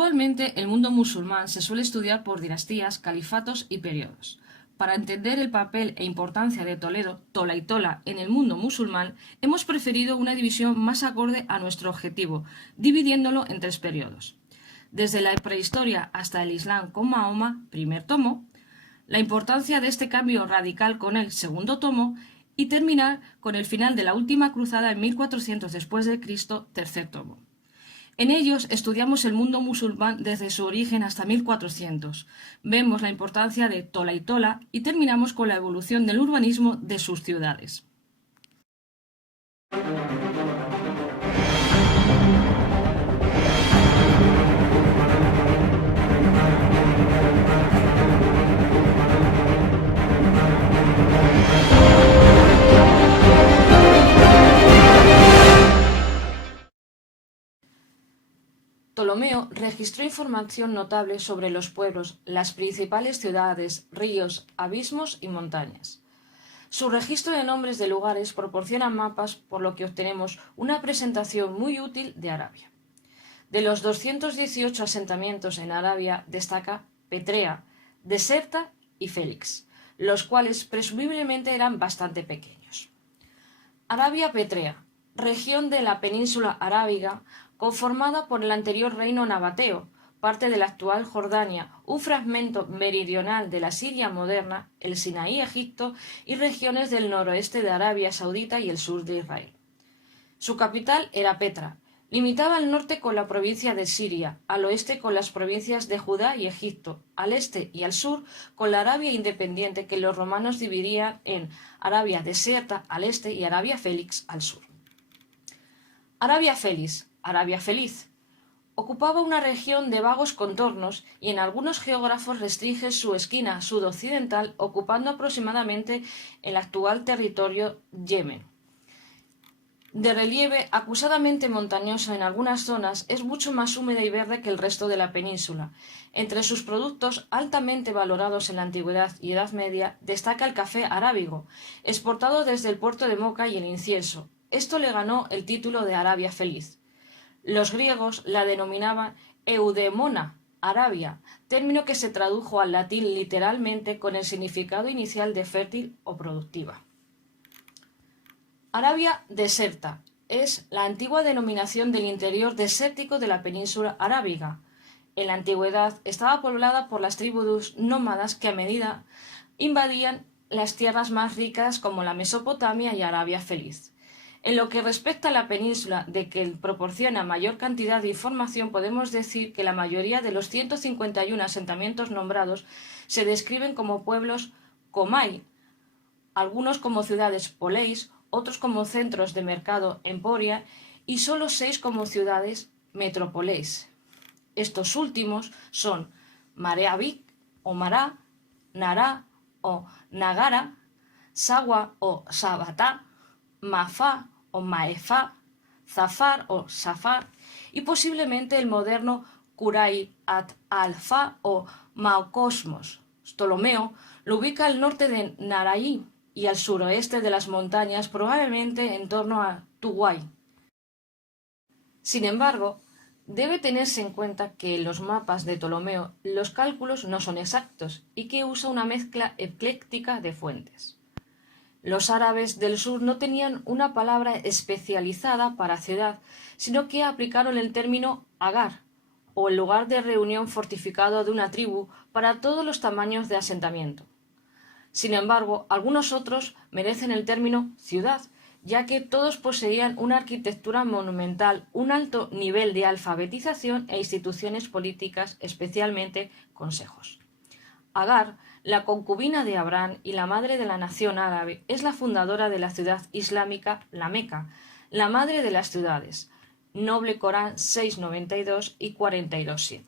Habitualmente el mundo musulmán se suele estudiar por dinastías, califatos y periodos. Para entender el papel e importancia de Toledo, Tola y Tola en el mundo musulmán, hemos preferido una división más acorde a nuestro objetivo, dividiéndolo en 3 periodos. Desde la prehistoria hasta el Islam con Mahoma, primer tomo, la importancia de este cambio radical con el segundo tomo y terminar con el final de la última cruzada en 1400 después de Cristo, tercer tomo. En ellos estudiamos el mundo musulmán desde su origen hasta 1400. Vemos la importancia de Tola y Tola y terminamos con la evolución del urbanismo de sus ciudades. Ptolomeo registró información notable sobre los pueblos, las principales ciudades, ríos, abismos y montañas. Su registro de nombres de lugares proporciona mapas, por lo que obtenemos una presentación muy útil de Arabia. De los 218 asentamientos en Arabia destaca Petrea, Deserta y Félix, los cuales presumiblemente eran bastante pequeños. Arabia Petrea, región de la península arábiga, conformada por el anterior reino nabateo, parte de la actual Jordania, un fragmento meridional de la Siria moderna, el Sinaí Egipto y regiones del noroeste de Arabia Saudita y el sur de Israel. Su capital era Petra. Limitaba al norte con la provincia de Siria, al oeste con las provincias de Judá y Egipto, al este y al sur con la Arabia independiente que los romanos dividían en Arabia Deserta al este y Arabia Félix al sur. Arabia Félix, Arabia Feliz. Ocupaba una región de vagos contornos y en algunos geógrafos restringe su esquina sudoccidental ocupando aproximadamente el actual territorio Yemen. De relieve acusadamente montañoso en algunas zonas, es mucho más húmeda y verde que el resto de la península. Entre sus productos altamente valorados en la antigüedad y Edad Media destaca el café arábigo, exportado desde el puerto de Moca y el incienso. Esto le ganó el título de Arabia Feliz. Los griegos la denominaban Eudemona, Arabia, término que se tradujo al latín literalmente con el significado inicial de fértil o productiva. Arabia Deserta es la antigua denominación del interior desértico de la península arábiga. En la antigüedad estaba poblada por las tribus nómadas que a medida invadían las tierras más ricas como la Mesopotamia y Arabia Feliz. En lo que respecta a la península, de que proporciona mayor cantidad de información, podemos decir que la mayoría de los 151 asentamientos nombrados se describen como pueblos Comay, algunos como ciudades Poleis, otros como centros de mercado Emporia y solo 6 como ciudades Metropoleis. Estos últimos son Mareavic o Mará, Nará o Nagara, Sawa o Sabatá, Mafá o Maefá, Zafar o Safar y posiblemente el moderno Kuray at-Alfa o Maocosmos. Ptolomeo lo ubica al norte de Naraí y al suroeste de las montañas, probablemente en torno a Tuwai. Sin embargo, debe tenerse en cuenta que en los mapas de Ptolomeo los cálculos no son exactos y que usa una mezcla ecléctica de fuentes. Los árabes del sur no tenían una palabra especializada para ciudad, sino que aplicaron el término agar, o el lugar de reunión fortificado de una tribu para todos los tamaños de asentamiento. Sin embargo, algunos otros merecen el término ciudad, ya que todos poseían una arquitectura monumental, un alto nivel de alfabetización e instituciones políticas, especialmente consejos. Agar, la concubina de Abraham y la madre de la nación árabe, es la fundadora de la ciudad islámica, la Meca, la madre de las ciudades. Noble Corán 6.92 y 42.7.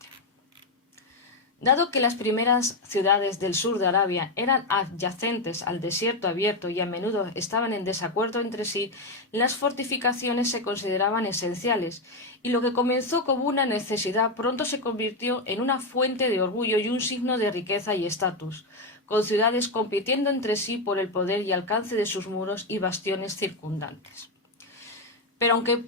Dado que las primeras ciudades del sur de Arabia eran adyacentes al desierto abierto y a menudo estaban en desacuerdo entre sí, las fortificaciones se consideraban esenciales, y lo que comenzó como una necesidad pronto se convirtió en una fuente de orgullo y un signo de riqueza y estatus, con ciudades compitiendo entre sí por el poder y alcance de sus muros y bastiones circundantes. Pero aunque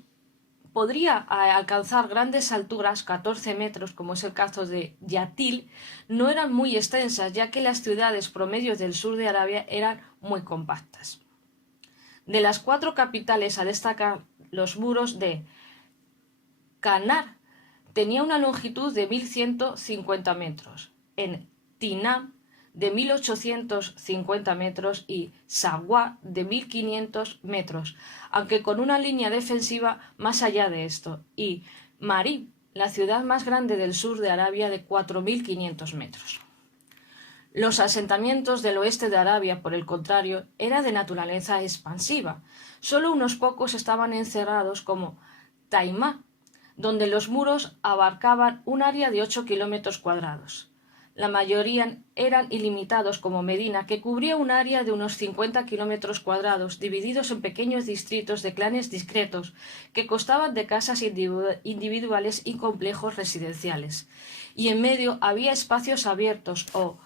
podría alcanzar grandes alturas, 14 metros, como es el caso de Yatil, no eran muy extensas, ya que las ciudades promedios del sur de Arabia eran muy compactas. De las 4 capitales a destacar los muros de Qanar tenía una longitud de 1150 metros, en Tinam de 1850 metros y Sawá de 1500 metros, aunque con una línea defensiva más allá de esto, y Marib, la ciudad más grande del sur de Arabia, de 4500 metros. Los asentamientos del oeste de Arabia, por el contrario, eran de naturaleza expansiva. Solo unos pocos estaban encerrados, como Taimá, donde los muros abarcaban un área de 8 kilómetros cuadrados. La mayoría eran ilimitados, como Medina, que cubría un área de unos 50 kilómetros cuadrados, divididos en pequeños distritos de clanes discretos, que constaban de casas individuales y complejos residenciales. Y en medio había espacios abiertos, o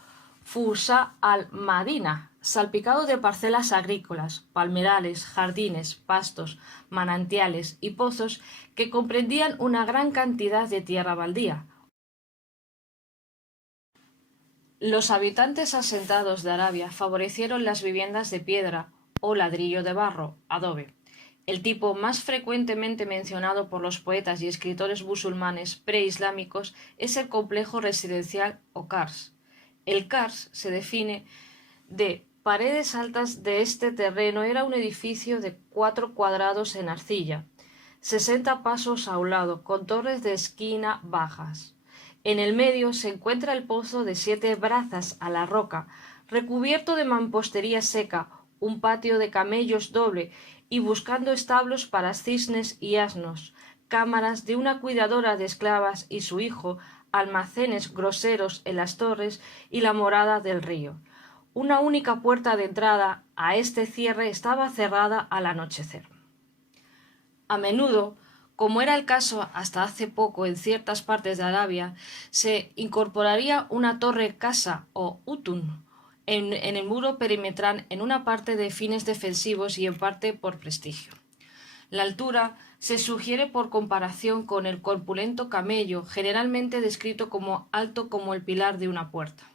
Fusa al-Madina, salpicado de parcelas agrícolas, palmerales, jardines, pastos, manantiales y pozos que comprendían una gran cantidad de tierra baldía. Los habitantes asentados de Arabia favorecieron las viviendas de piedra o ladrillo de barro, adobe. El tipo más frecuentemente mencionado por los poetas y escritores musulmanes preislámicos es el complejo residencial o Kars. El Kars se define de paredes altas de este terreno. Era un edificio de 4 cuadrados en arcilla, 60 pasos a un lado, con torres de esquina bajas. En el medio se encuentra el pozo de 7 brazas a la roca, recubierto de mampostería seca, un patio de camellos doble y buscando establos para cisnes y asnos, cámaras de una cuidadora de esclavas y su hijo, almacenes groseros en las torres y la morada del río. Una única puerta de entrada a este cierre estaba cerrada al anochecer. A menudo, como era el caso hasta hace poco en ciertas partes de Arabia, se incorporaría una torre casa o utun en el muro perimetral, en una parte de fines defensivos y en parte por prestigio. La altura se sugiere por comparación con el corpulento camello, generalmente descrito como alto como el pilar de una puerta.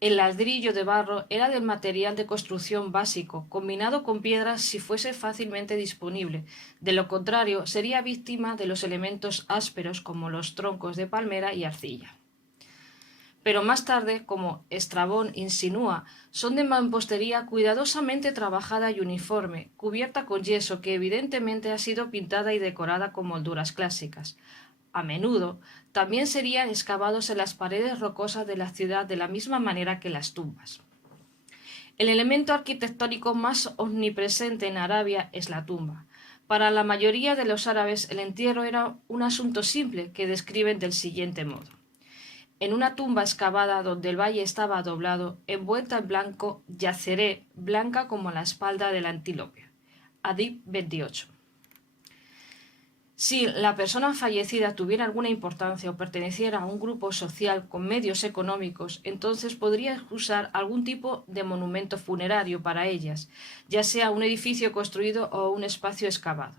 El ladrillo de barro era del material de construcción básico, combinado con piedras si fuese fácilmente disponible. De lo contrario, sería víctima de los elementos ásperos como los troncos de palmera y arcilla. Pero más tarde, como Estrabón insinúa, son de mampostería cuidadosamente trabajada y uniforme, cubierta con yeso que evidentemente ha sido pintada y decorada con molduras clásicas. A menudo, también serían excavados en las paredes rocosas de la ciudad de la misma manera que las tumbas. El elemento arquitectónico más omnipresente en Arabia es la tumba. Para la mayoría de los árabes el entierro era un asunto simple que describen del siguiente modo. En una tumba excavada donde el valle estaba doblado, envuelta en blanco, yaceré, blanca como la espalda del antílope. Adib 28. Si la persona fallecida tuviera alguna importancia o perteneciera a un grupo social con medios económicos, entonces podría usar algún tipo de monumento funerario para ellas, ya sea un edificio construido o un espacio excavado.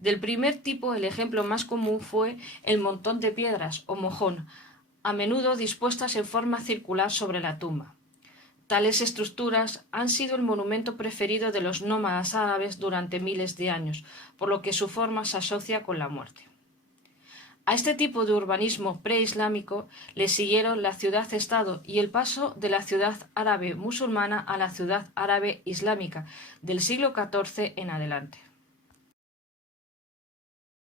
Del primer tipo, el ejemplo más común fue el montón de piedras o mojón, a menudo dispuestas en forma circular sobre la tumba. Tales estructuras han sido el monumento preferido de los nómadas árabes durante miles de años, por lo que su forma se asocia con la muerte. A este tipo de urbanismo preislámico le siguieron la ciudad-estado y el paso de la ciudad árabe musulmana a la ciudad árabe islámica del siglo XIV en adelante.